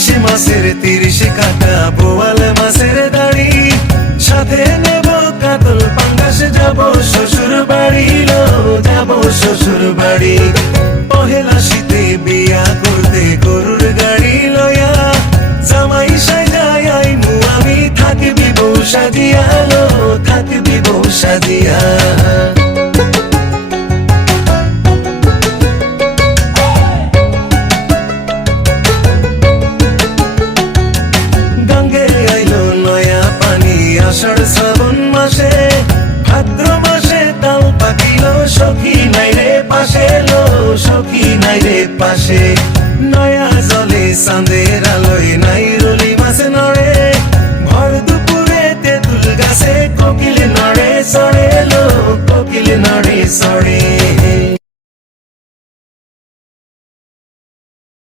ইলিশ মাছের 30 কাটা বোয়াল মাছের দাড়ি সাথে নেব কাতল পাঙ্গাস যাব শ্বশুর বাড়ি যাব শ্বশুর বাড়ি পহেলা শীতে বিয়া করতে গরুর গাড়ি লয়া জামাই সাজায় আইমু আমি থাকবি বউ সাজিয়া থাকবি বউ সাজিয়া আষাঢ় শ্রাবণ মাসে ভাদ্র মাসে তাও পাকিল সখী নাই রে পাশে সখী নাই রে পাশে নয়া জলে চাঁদের আলোয় নাই রলি মাছ নড়ে ভর দুপুরে তেঁতুল গাছে কোকিল নড়ে চড়ে কোকিল নড়ে চড়ে